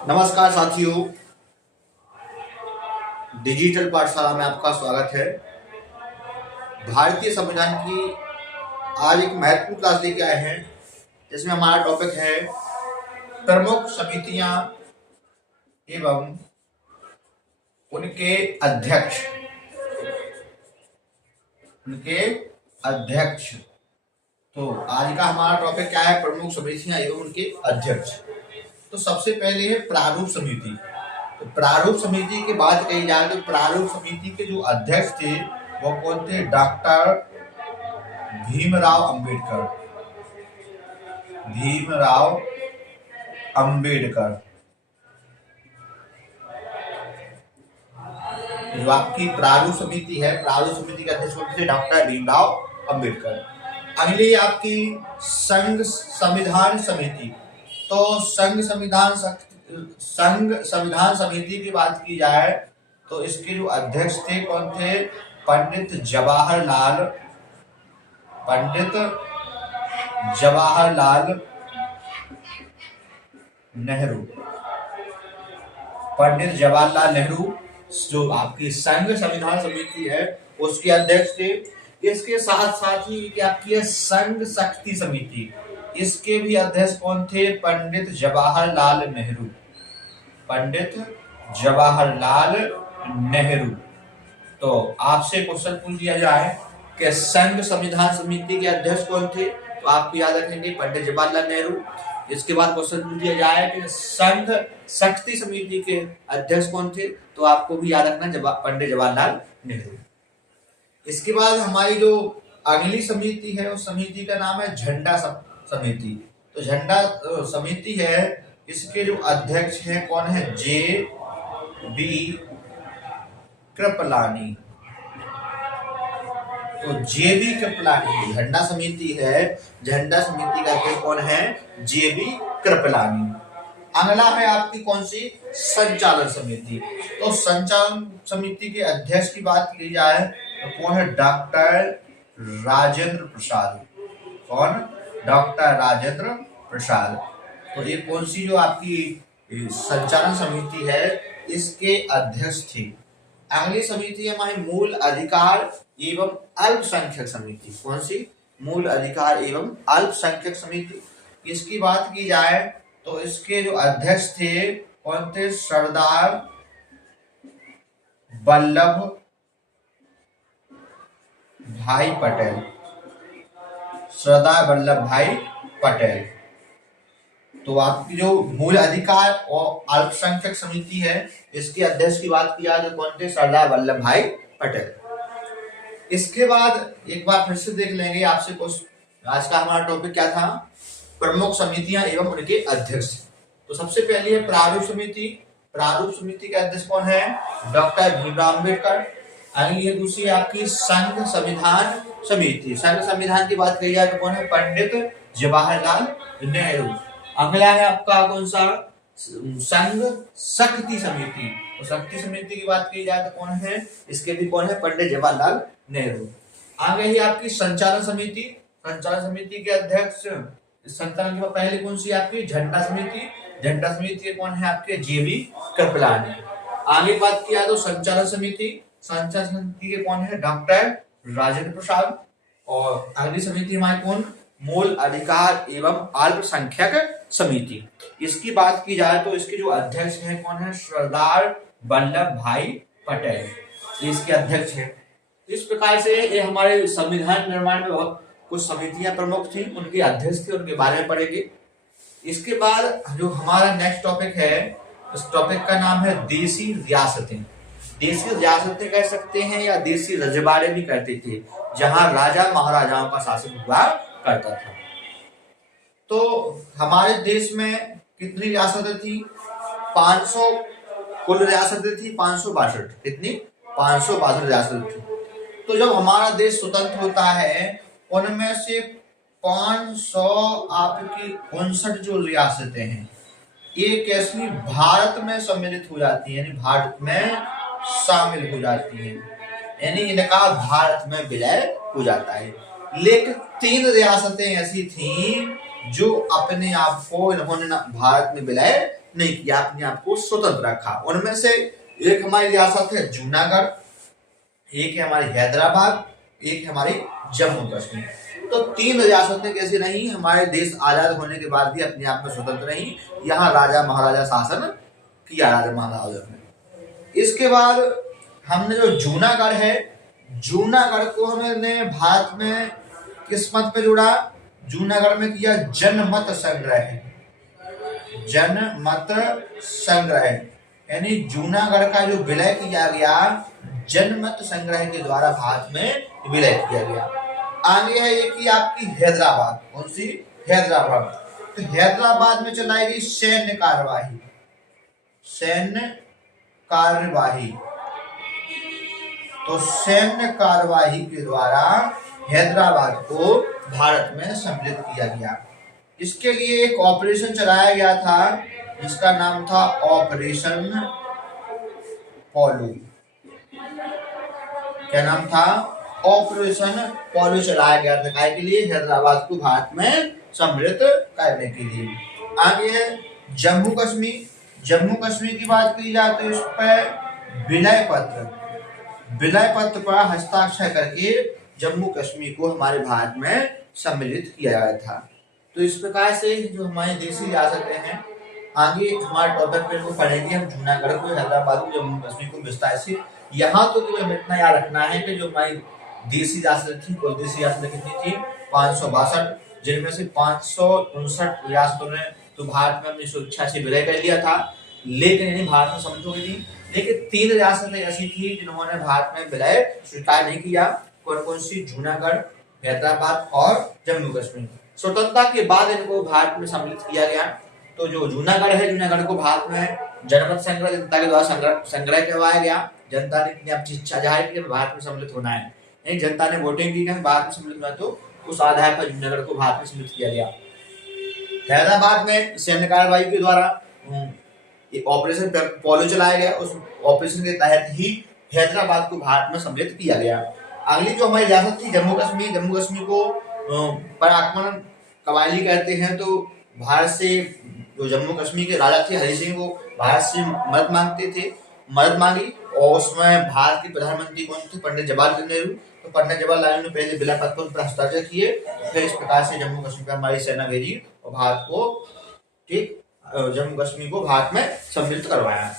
नमस्कार साथियों, डिजिटल पाठशाला में आपका स्वागत है। भारतीय संविधान की आज एक महत्वपूर्ण क्लास लेके आए हैं, जिसमें हमारा टॉपिक है प्रमुख समितियां एवं उनके अध्यक्ष। तो आज का हमारा टॉपिक क्या है? प्रमुख समितियां एवं उनके अध्यक्ष। तो सबसे पहले है प्रारूप समिति। तो प्रारूप समिति की बात कही जाए तो प्रारूप समिति के जो अध्यक्ष थे वो कौन थे? डॉक्टर भीमराव अंबेडकर। जो आपकी प्रारूप समिति है, प्रारूप समिति के अध्यक्ष कौन थे? डॉक्टर भीमराव अंबेडकर। अगली आपकी संघ संविधान समिति। तो संघ संविधान समिति की बात की जाए तो इसके जो अध्यक्ष थे कौन थे? पंडित जवाहरलाल नेहरू। पंडित जवाहरलाल नेहरू जो आपकी संघ संविधान समिति है उसके अध्यक्ष थे। इसके साथ साथ ही क्या आपकी है? संघ शक्ति समिति, इसके भी अध्यक्ष कौन थे? पंडित जवाहरलाल नेहरू। तो आपसे क्वेश्चन पूछ दिया जाए कि संघ संविधान समिति के अध्यक्ष कौन थे, तो आपको याद रखेंगे पंडित जवाहरलाल नेहरू। इसके बाद क्वेश्चन पूछ दिया जाए कि संघ शक्ति समिति के अध्यक्ष कौन थे, तो आपको भी याद रखना पंडित जवाहरलाल नेहरू। इसके बाद हमारी जो अगली समिति है उस समिति का नाम है झंडा समिति। तो झंडा समिति है, इसके जो अध्यक्ष हैं कौन है? जे.बी. कृपलानी। तो जे.बी. कृपलानी झंडा समिति है। झंडा समिति का अध्यक्ष कौन है? जे.बी. कृपलानी। अगला है आपकी कौन सी? संचालन समिति। तो संचालन समिति के अध्यक्ष की बात की जाए तो कौन है? डॉक्टर राजेंद्र प्रसाद। कौन? डॉक्टर राजेंद्र प्रसाद। तो ये कौन सी जो आपकी संचालन समिति है इसके अध्यक्ष थे। अगली समिति है हमारी मूल अधिकार एवं अल्पसंख्यक समिति। कौन सी? मूल अधिकार एवं अल्पसंख्यक समिति। इसकी बात की जाए तो इसके जो अध्यक्ष थे कौन थे? सरदार वल्लभ भाई पटेल। तो आपकी जो मूल अधिकार और अल्पसंख्यक समिति है इसके अध्यक्ष की बात की जाए तो कौन थे? सरदार वल्लभ भाई पटेल। इसके बाद एक बार फिर से देख लेंगे आपसे कुछ। आज का हमारा टॉपिक क्या था? प्रमुख समितियां एवं उनके अध्यक्ष। तो सबसे पहले है प्रारूप समिति। प्रारूप समिति के अध्यक्ष कौन है? डॉक्टर भीमराव अंबेडकर। अगली है दूसरी आपकी संघ संविधान समिति। संघ संविधान की बात कही जाए तो कौन है? पंडित जवाहरलाल नेहरू। अगला है आपका कौन सा? संघ शक्ति समिति। तो शक्ति समिति की बात की जाए तो कौन है? इसके भी कौन है? पंडित जवाहरलाल नेहरू। आगे ही आपकी संचालन समिति। संचालन समिति के अध्यक्ष, संचालन के पहले कौन सी आपकी? झंडा समिति। झंडा समिति के कौन है आपके? जे.बी. कृपलानी। आगे बात किया तो संचालन समिति। संचालन समिति के कौन है? डॉक्टर राजेंद्र प्रसाद। और अगली समिति हमारी कौन? मूल अधिकार एवं अल्पसंख्यक समिति। इसकी बात की जाए तो इसके जो अध्यक्ष हैं कौन है? सरदार वल्लभ भाई पटेल, इसके अध्यक्ष हैं। इस प्रकार से ये हमारे संविधान निर्माण में बहुत कुछ समितियां प्रमुख थी, उनके अध्यक्ष थे, उनके बारे में पढ़ेंगे। इसके बाद जो हमारा नेक्स्ट टॉपिक है, इस टॉपिक का नाम है देसी रियासतें। देसी रियासतें कह सकते हैं या देसी रजवाड़े भी कहते थे, जहां राजा महाराजाओं का शासन हुआ करता था। तो हमारे देश में कितनी रियासतें थी? 500 कुल रियासतें थी। 562। कितनी? 562 रियासतें थी। तो जब हमारा देश स्वतंत्र होता है उनमें से 500 आपकी 59 जो रियासतें हैं ये कैसी? भारत में सम्मिलित हो जाती है, यानी भारत में शामिल हो जाती है, यानी इनका भारत में विलय हो जाता है। लेकिन 3 रियासतें ऐसी थीं जो अपने आप को इन्होंने भारत में विलय नहीं किया, अपने आप को स्वतंत्र रखा। उनमें से एक हमारी रियासत है जूनागढ़, एक है हमारी हैदराबाद, एक है हमारी जम्मू कश्मीर। तो 3 रियासतें कैसी रही, हमारे देश आजाद होने के बाद भी अपने आप में स्वतंत्र रही। यहाँ राजा महाराजा शासन किया, राजा महाराजा ने। इसके बाद हमने जो जूनागढ़ है, जूनागढ़ को हमने भारत में किस मत पे जोड़ा, जूनागढ़ में किया जनमत संग्रह, जनमत संग्रह, यानी जूनागढ़ का जो विलय किया गया जनमत संग्रह के द्वारा भारत में विलय किया गया। आगे है ये कि आपकी हैदराबाद, कौन सी, हैदराबाद। तो हैदराबाद में चलाई गई सैन्य कार्यवाही, सैन्य कार्यवाही। तो सैन्य कार्यवाही के द्वारा हैदराबाद को भारत में सम्मिलित किया गया। इसके लिए एक ऑपरेशन चलाया गया था जिसका नाम था ऑपरेशन पोलो। क्या नाम था, ऑपरेशन पोलो चलाया गया था काय के लिए, हैदराबाद को भारत में सम्मिलित करने के लिए। आगे है जम्मू कश्मीर। जम्मू कश्मीर की बात की जाए तो इस पर विलय पत्र पर हस्ताक्षर करके जम्मू कश्मीर को हमारे भारत में सम्मिलित किया गया था। तो इस प्रकार से जो हमारी देशी रियासतें हैं, आगे हमारे टॉपिक पे को पढ़ेंगे हम जूनागढ़ को, हैदराबाद को, जम्मू कश्मीर को विस्तार से। यहाँ तो केवल इतना याद रखना है कि जो हमारी देशी रियासतें थी, कुल देशी रियासतें कितनी थी, 562, जिनमें से 559 रियासतों ने तो भारत में 1986 विलय कर लिया था, लेकिन यानी भारत में सम्मिलित हो गई थी। लेकिन 3 रियासतें ऐसी थी जिन्होंने भारत में विलय स्वीकार नहीं किया। कौन कौन सी, जूनागढ़, हैदराबाद और जम्मू कश्मीर। स्वतंत्रता के बाद इनको भारत में सम्मिलित किया गया। तो जो जूनागढ़ है, जूनागढ़ को भारत में जनमत संग्रह, जनता के द्वारा संग्रह करवाया गया। जनता ने अपनी इच्छा जाहिर की भारत में सम्मिलित होना है, नहीं जनता ने वोटिंग की भारत में सम्मिलित होना, तो उस आधार पर जूनागढ़ को भारत में सम्मिलित किया गया। हैदराबाद में सैन्य कार्रवाई के द्वारा ऑपरेशन पोलो चलाया गया, उस ऑपरेशन के तहत ही हैदराबाद को भारत में सम्मिलित किया गया। अगली जो हमारी रियासत थी जम्मू कश्मीर, जम्मू कश्मीर को पर आक्रमण कबायली कहते हैं। तो भारत से जो जम्मू कश्मीर के राजा थे हरि सिंह, वो भारत से मदद मांगी और उसमें भारत के प्रधानमंत्री कौन थे, पंडित जवाहरलाल नेहरू। तो पंडित जवाहरलाल नेहरू ने पहले विलय पत्र पर हस्ताक्षर किए, फिर इस प्रकार से जम्मू कश्मीर पर हमारी सेना भेजी और भारत को, ठीक, जम्मू कश्मीर को भारत में सम्मिलित करवाया।